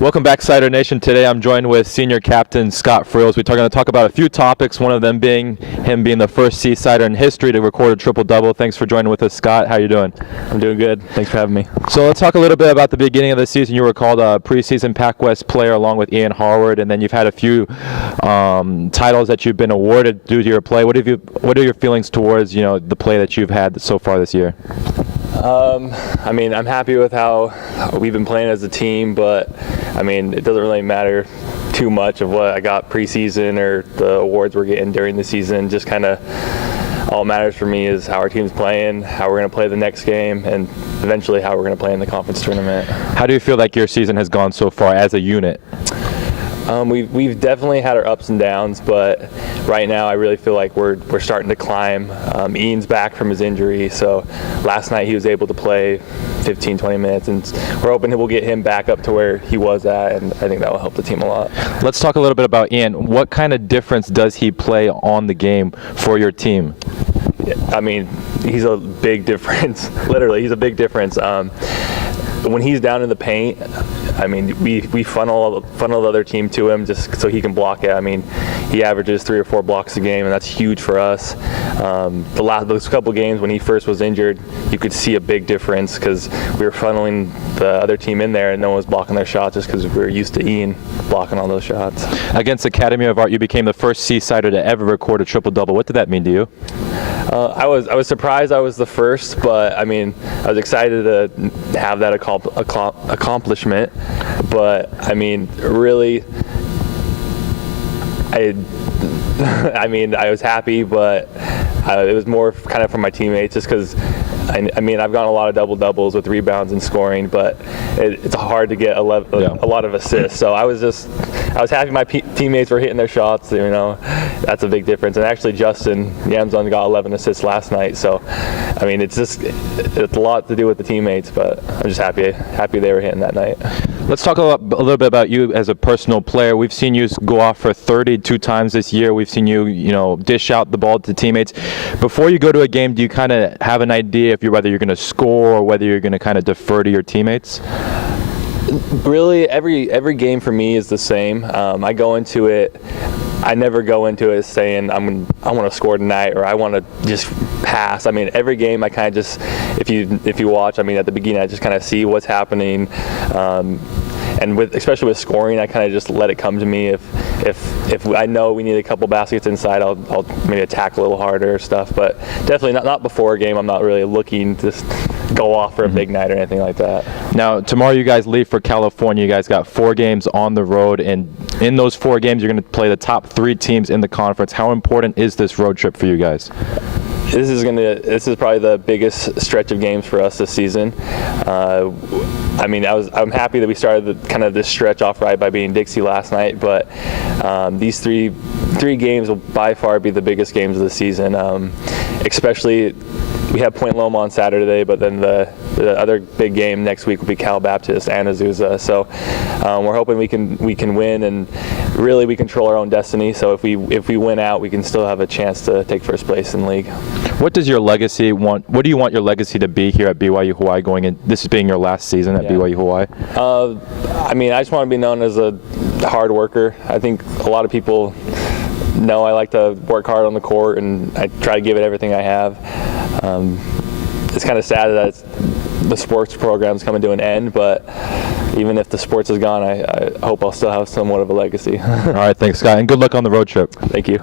Welcome back, Cider Nation. Today I'm joined with senior captain Scott Friel. We're going to talk about a few topics, one of them being him being the first Seasider in history to record a triple-double. Thanks for joining with us, Scott. How are you doing? I'm doing good. Thanks for having me. So let's talk a little bit about the beginning of the season. You were called a preseason Pac West player along with Ian Harward, and then you've had a few titles that you've been awarded due to your play. What are your feelings towards the play that you've had so far this year? I'm happy with how we've been playing as a team, but it doesn't really matter too much of what I got preseason or the awards we're getting during the season. Just kind of all that matters for me is how our team's playing, how we're going to play the next game, and eventually how we're going to play in the conference tournament. How do you feel like your season has gone so far as a unit? We've definitely had our ups and downs, but right now I really feel like we're starting to climb. Ian's back from his injury, so last night he was able to play 15-20 minutes, and we're hoping we'll get him back up to where he was at, and I think that will help the team a lot. Let's talk a little bit about Ian. What kind of difference does he play on the game for your team? He's a big difference. Literally, he's a big difference. When he's down in the paint, we funnel the other team to him just so he can block it. He averages 3 or 4 blocks a game, and that's huge for us. Those couple games when he first was injured, you could see a big difference because we were funneling the other team in there and no one was blocking their shots just because we were used to Ian blocking all those shots. Against Academy of Art, you became the first Seasider to ever record a triple-double. What did that mean to you? I was surprised I was the first, but I was excited to have that accomplishment. But really, I was happy, but it was more kind of for my teammates, just because I've gotten a lot of double-doubles with rebounds and scoring, but it's hard to get a lot of assists. So I was happy my teammates were hitting their shots. That's a big difference. And actually, Justin Yamzon got 11 assists last night. So it's a lot to do with the teammates, but I'm just happy they were hitting that night. Let's talk a little bit about you as a personal player. We've seen you go off for 32 times this year. We've seen you, dish out the ball to teammates. Before you go to a game, do you kind of have an idea whether you're going to score or whether you're going to kind of defer to your teammates? Really, every game for me is the same. I go into it. I never go into it saying I want to score tonight or I want to just pass. Every game I kind of just, if you watch, at the beginning I just kind of see what's happening, and especially with scoring, I kind of just let it come to me. If I know we need a couple baskets inside, I'll maybe attack a little harder or stuff. But definitely not before a game. I'm not really looking to just go off for a big night or anything like that. Now tomorrow you guys leave for California. You guys got 4 games on the road, and in those 4 games you're going to play the top 3 teams in the conference. How important is this road trip for you guys? This is probably the biggest stretch of games for us this season. I'm happy that we started this stretch off right by beating Dixie last night, but these three games will by far be the biggest games of the season. Especially, we have Point Loma on Saturday, but then the other big game next week will be Cal Baptist and Azusa. So we're hoping we can win, and really we control our own destiny. So if we win out, we can still have a chance to take first place in the league. What do you want your legacy to be here at BYU Hawaii going in? This is being your last season at BYU Hawaii. I just want to be known as a hard worker. I think a lot of people know I like to work hard on the court, and I try to give it everything I have. It's kind of sad that the sports program's coming to an end, but even if the sports is gone, I hope I'll still have somewhat of a legacy. All right, thanks, Scott, and good luck on the road trip. Thank you.